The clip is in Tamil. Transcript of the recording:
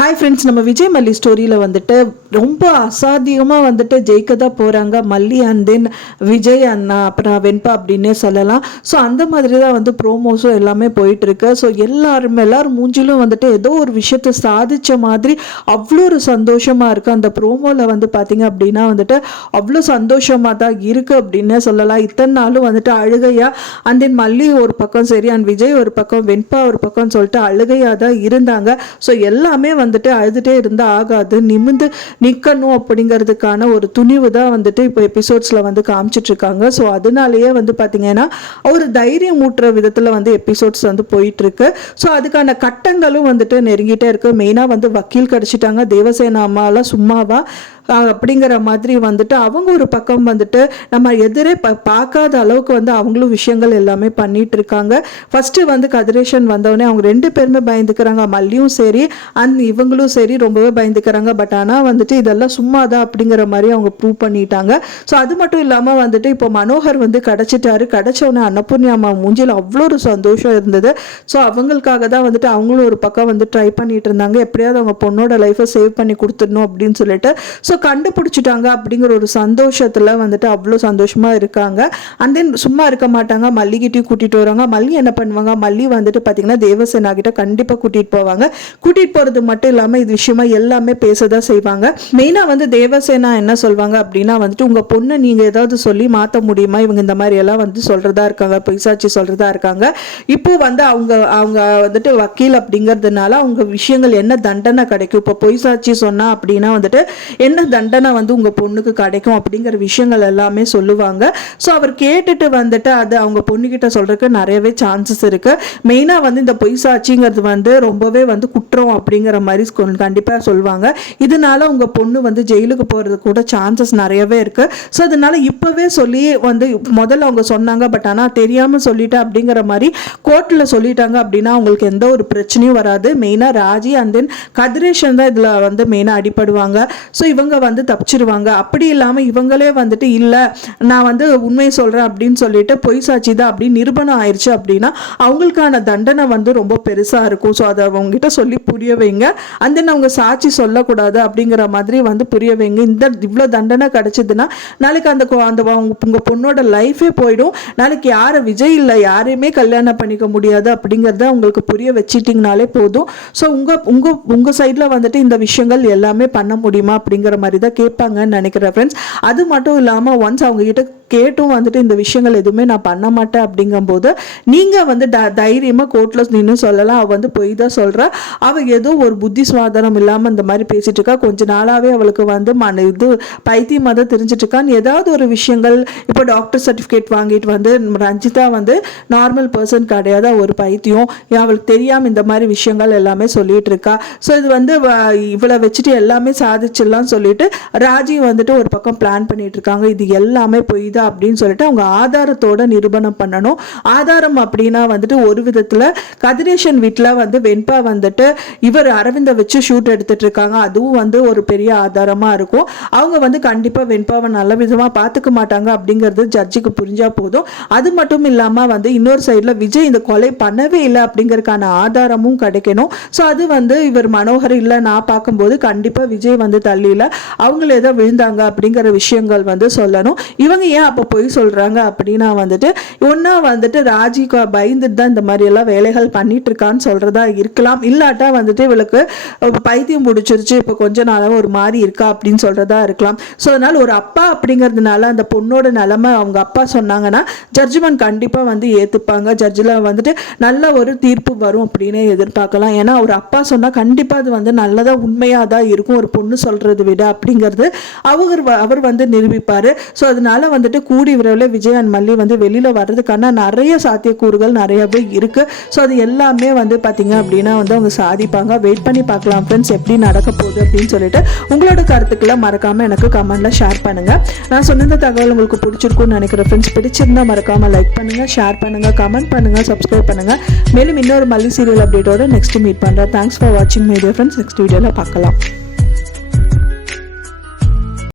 ஹாய் ஃப்ரெண்ட்ஸ், நம்ம விஜய் மல்லி ஸ்டோரியில் வந்துட்டு ரொம்ப அசாத்தியமாக வந்துட்டு ஜெயிக்க தான் போகிறாங்க மல்லி அண்ட் தென் விஜய் அண்ணா அப்புறம் வெண்பா அப்படின்னே சொல்லலாம். ஸோ அந்த மாதிரி தான் வந்து ப்ரோமோஸும் எல்லாமே போயிட்டுருக்கு. ஸோ எல்லாரும் மூஞ்சிலும் வந்துட்டு ஏதோ ஒரு விஷயத்தை சாதித்த மாதிரி அவ்வளோ ஒரு சந்தோஷமாக இருக்குது. அந்த ப்ரோமோவில் வந்து பார்த்திங்க அப்படின்னா வந்துட்டு அவ்வளோ சந்தோஷமாக தான் இருக்குது அப்படின்னே சொல்லலாம். இத்தனை நாளும் வந்துட்டு அழுகையாக அண்ட் தென் மல்லி ஒரு பக்கம் சரி அண்ட் விஜய் ஒரு பக்கம் வெண்பா ஒரு பக்கம்னு சொல்லிட்டு அழுகையாக தான் இருந்தாங்க. ஸோ எல்லாமே வந்துட்டு அழுதுட்டே இருந்தா ஆகாது, நிமிந்து நிக்கணும் அப்படிங்கிறதுக்கான ஒரு துணிவு தான் வந்துட்டு இப்போ எபிசோட்ஸ்ல வந்து காமிச்சிட்டு இருக்காங்க. ஸோ அதனாலேயே வந்து பாத்தீங்கன்னா ஒரு தைரியம் ஊட்டுற விதத்துல வந்து எபிசோட்ஸ் வந்து போயிட்டு இருக்கு. ஸோ அதுக்கான கட்டங்களும் வந்துட்டு நெருங்கிட்டே இருக்கு. மெயினா வந்து வக்கீல் கிடைச்சிட்டாங்க, தேவசேனா அம்மால சும்மாவா அப்படிங்கிற மாதிரி வந்துட்டு அவங்க ஒரு பக்கம் வந்துட்டு நம்ம எதிரே பார்க்காத அளவுக்கு வந்து அவங்களும் விஷயங்கள் எல்லாமே பண்ணிட்டு இருக்காங்க. ஃபர்ஸ்ட் வந்து கதிரேஷன் வந்தவொடனே அவங்க ரெண்டு பேருமே பயந்துக்கிறாங்க, மல்லியும் சரி அண்ட் இவங்களும் சரி ரொம்பவே பயந்துக்கிறாங்க. பட் ஆனால் வந்துட்டு இதெல்லாம் சும்மாதான் அப்படிங்கிற மாதிரி அவங்க ப்ரூவ் பண்ணிட்டாங்க. ஸோ அது மட்டும் இல்லாமல் வந்துட்டு இப்போ மனோகர் வந்து கிடைச்சிட்டாரு. கிடைச்சவொடனே அன்னபூர்ணி அம்மா மூஞ்சில் அவ்வளோ ஒரு சந்தோஷம் இருந்தது. ஸோ அவங்களுக்காக தான் வந்துட்டு அவங்களும் ஒரு பக்கம் வந்து ட்ரை பண்ணிட்டு இருந்தாங்க, எப்படியாவது அவங்க பொண்ணோட லைஃப்பை சேவ் பண்ணி கொடுத்துடணும் அப்படின்னு சொல்லிட்டு. ஸோ கண்டுபிடிச்சிட்டாங்க அப்படிங்கிற ஒரு சந்தோஷத்துல வந்துட்டு அவ்வளோ சந்தோஷமா இருக்காங்க. அண்ட் தென் சும்மா இருக்க மாட்டாங்க, மல்லிகிட்டையும் கூட்டிட்டு வராங்க. மல்லி என்ன பண்ணுவாங்க, மல்லி வந்துட்டு பார்த்தீங்கன்னா தேவசேனா கிட்ட கண்டிப்பாக கூட்டிட்டு போவாங்க. கூட்டிட்டு போறது மட்டும் இல்லாமல் இது விஷயமா எல்லாமே பேசதான் செய்வாங்க. மெயினா வந்து தேவசேனா என்ன சொல்வாங்க அப்படின்னா வந்துட்டு உங்க பொண்ணை நீங்க ஏதாவது சொல்லி மாற்ற முடியுமா, இவங்க இந்த மாதிரி எல்லாம் வந்து சொல்றதா இருக்காங்க, பொய்சாட்சி சொல்றதா இருக்காங்க. இப்போ வந்து அவங்க அவங்க வந்துட்டு வக்கீல் அப்படிங்கிறதுனால அவங்க விஷயங்கள் என்ன தண்டனை கிடைக்கும், இப்போ பொய்சாட்சி சொன்னா அப்படின்னா வந்துட்டு என்ன தண்டனை வந்து உங்க பொண்ணுக்கு கிடைக்கும் அப்படிங்கிற விஷயங்கள் எல்லாமே சொல்லுவாங்க. ஸோ அவர் கேட்டுட்டு வந்துட்டு அது அவங்க பொண்ணுகிட்ட சொல்றதுக்கு நிறையவே சான்சஸ் இருக்கு. மெயினா வந்து இந்த பொய் சாட்சிங்கிறது வந்து ரொம்பவே வந்து குற்றம் அப்படிங்கிற மாதிரி கண்டிப்பா சொல்லுவாங்க. இதனால உங்க பொண்ணு வந்து ஜெயிலுக்கு போறது கூட சான்சஸ் நிறையவே இருக்கு. ஸோ அதனால இப்பவே சொல்லி வந்து முதல்ல அவங்க சொன்னாங்க, பட் ஆனால் தெரியாம சொல்லிட்டேன் அப்படிங்கிற மாதிரி கோர்ட்ல சொல்லிட்டாங்க அப்படின்னா அவங்களுக்கு எந்த ஒரு பிரச்சனையும் வராது. மெயினா ராஜி அண்ட் தென் கதிரேஷன் தான் இதுல வந்து மெயினா அடிபடுவாங்க. ஸோ இவங்க வந்து தப்பிச்சிருவாங்க. அப்படி இல்லாமல் இவங்களே வந்துட்டு இல்லை நான் வந்து உண்மையை சொல்கிறேன் அப்படின்னு சொல்லிட்டு பொய் சாட்சி தான் அப்படின்னு நிரூபணம் ஆயிடுச்சு அப்படின்னா அவங்களுக்கான தண்டனை வந்து ரொம்ப பெருசாக இருக்கும். ஸோ அதை அவங்ககிட்ட சொல்லி புரிய வைங்க. அண்ட் தென் அவங்க சாட்சி சொல்லக்கூடாது அப்படிங்கிற மாதிரி வந்து புரிய வைங்க. இந்த இவ்வளோ தண்டனை கிடைச்சதுன்னா நாளைக்கு அந்த உங்கள் பொண்ணோட லைஃபே போயிடும். நாளைக்கு யாரை விஜய் இல்லை யாரையுமே கல்யாணம் பண்ணிக்க முடியாது அப்படிங்கிறத உங்களுக்கு புரிய வச்சிட்டிங்கனாலே போதும். ஸோ உங்கள் சைடில் வந்துட்டு இந்த விஷயங்கள் எல்லாமே பண்ண முடியுமா அப்படிங்கிற மாதிரி தான் கேட்பாங்கன்னு நினைக்கிறேன் ஃப்ரெண்ட்ஸ். அது மட்டும் இல்லாமல் ஒன்ஸ் அவங்க கிட்ட கேட்டும் வந்துட்டு இந்த விஷயங்கள் எதுவுமே நான் பண்ண மாட்டேன் அப்படிங்கும்போது நீங்கள் வந்து தைரியமாக கோர்ட்டில் நின்று சொல்லலாம், அவள் வந்து பொய் தான் சொல்கிறா, அவள் ஏதோ ஒரு புத்தி சுவாதாரம் இல்லாமல் இந்த மாதிரி பேசிட்டு இருக்கா, கொஞ்ச நாளாகவே அவளுக்கு வந்து இது பைத்தியமாக தான் தெரிஞ்சிட்டு இருக்கான்னு ஏதாவது ஒரு விஷயங்கள். இப்போ டாக்டர் சர்டிஃபிகேட் வாங்கிட்டு வந்து ரஞ்சிதா வந்து நார்மல் பர்சன் கிடையாது, ஒரு பைத்தியம், அவளுக்கு தெரியாமல் இந்த மாதிரி விஷயங்கள் எல்லாமே சொல்லிட்டு இருக்கா. ஸோ இது வந்து இவளை வச்சுட்டு எல்லாமே சாதிச்சிடலாம் சொல்லிட்டு ராஜி வந்துட்டு ஒரு பக்கம் பிளான் பண்ணிட்டு இருக்காங்க. இது எல்லாமே பொய் தான் அப்படின்னு சொல்லிட்டு அவங்க ஆதாரத்தோட நிரூபணம் பண்ணணும். ஆதாரம் அப்படின்னா வந்துட்டு ஒரு விதத்துல கதிரேஷன் வீட்டில் வந்து வெண்பா வந்துட்டு இவர் அரவிந்தை வச்சு ஷூட் எடுத்துட்டு இருக்காங்க, அதுவும் வந்து ஒரு பெரிய ஆதாரமா இருக்கும். அவங்க வந்து கண்டிப்பா வெண்பாவை நல்ல விதமா பார்த்துக்க மாட்டாங்க அப்படிங்கிறது ஜட்ஜுக்கு புரிஞ்சா போதும். அது மட்டும் இல்லாம வந்து இன்னொரு சைட்ல விஜய் இந்த கொலை பண்ணவே இல்லை அப்படிங்கறதுக்கான ஆதாரமும் கிடைக்கணும். ஸோ அது வந்து இவர் மனோகர் இல்லை நான் பார்க்கும்போது கண்டிப்பா விஜய் வந்து தள்ளியில அவங்களே தான் விழுந்தாங்க அப்படிங்கிற விஷயங்கள் வந்து சொல்லணும். இவங்க ஏன் அப்போ பொய் சொல்றாங்க அப்படின்னா வந்துட்டு ஒன்னா வந்துட்டு ராஜிக்கு பயந்துட்டு தான் இந்த மாதிரி எல்லாம் வேலைகள் பண்ணிட்டு இருக்கான்னு சொல்றதா இருக்கலாம். இல்லாட்டா வந்துட்டு இவளுக்கு பைத்தியம் பிடிச்சிருச்சு, இப்போ கொஞ்ச நாளாக ஒரு மாதிரி இருக்கா அப்படின்னு சொல்றதா இருக்கலாம். ஸோ அதனால ஒரு அப்பா அப்படிங்கிறதுனால அந்த பொண்ணோட நிலைமை அவங்க அப்பா சொன்னாங்கன்னா ஜட்ஜ்மெண்ட் கண்டிப்பா வந்து ஏத்துப்பாங்க. ஜட்ஜில் வந்துட்டு நல்ல ஒரு தீர்ப்பு வரும் அப்படின்னு எதிர்பார்க்கலாம். ஏன்னா ஒரு அப்பா சொன்னா கண்டிப்பா அது வந்து நல்லதா உண்மையா தான் இருக்கும் ஒரு பொண்ணு சொல்றதை விட அப்படிங்கிறது அவர் வந்து நிரூபிப்பாரு. ஸோ அதனால வந்துட்டு கூடி விரைவில் விஜய் அண்ட் மல்லி வந்து வெளியில வர்றதுக்கான நிறைய சாத்தியக்கூறுகள் நிறையவே இருக்கு. ஸோ அது எல்லாமே வந்து பார்த்தீங்க அப்படின்னா வந்து அவங்க சாதிப்பாங்க. வெயிட் பண்ணி பார்க்கலாம் ஃப்ரெண்ட்ஸ் எப்படி நடக்க போகுது அப்படின்னு சொல்லிட்டு. உங்களோட கருத்துக்களை மறக்காம எனக்கு கமெண்ட்ல ஷேர் பண்ணுங்க. நான் சொன்ன தகவல் உங்களுக்கு பிடிச்சிருக்கும்னு நினைக்கிறேன் ஃப்ரெண்ட்ஸ். பிடிச்சிருந்தா மறக்காம லைக் பண்ணுங்க, ஷேர் பண்ணுங்க, கமெண்ட் பண்ணுங்க, சப்ஸ்கிரைப் பண்ணுங்க. மேலும் இன்னொரு மல்லி சீரியல் அப்டேட்டோட நெக்ஸ்ட் மீட் பண்றேன். தேங்க்ஸ் ஃபார் வாட்சிங் மீடியா ஃப்ரெண்ட்ஸ். நெக்ஸ்ட் வீடியோல பார்க்கலாம்.